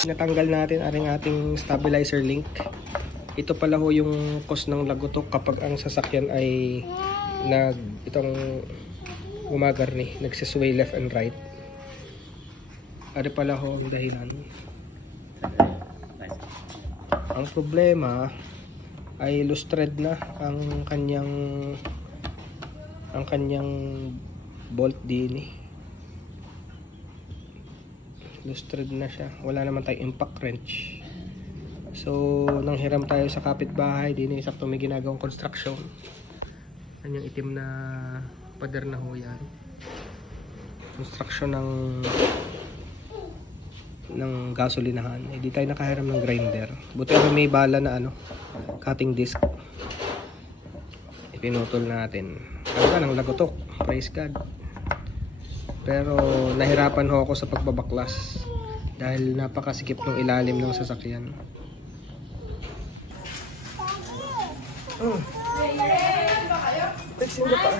Natanggal natin ating stabilizer link. Ito pala ho yung cause ng lagutok kapag ang sasakyan ay itong gumagarni, nagsisway left and right. Ano pala ho ang dahilan? Ang problema ay loose thread na ang kanyang bolt din. Loose thread na siya. Wala naman tayong impact wrench. So, nanghiram tayo sa kapitbahay din, sakto may ginagawang construction. Kanyang itim na pader na ho yan. Construction ng gasolinahan. Hindi tayo nakahiram ng grinder. Buti ako may bala na cutting disc. Ipinutol natin. Kaya nang lagotok. Praise God. Pero nahirapan ho ako sa pagbabaklas dahil napakasikip ng ilalim ng sasakyan. Fixing the car.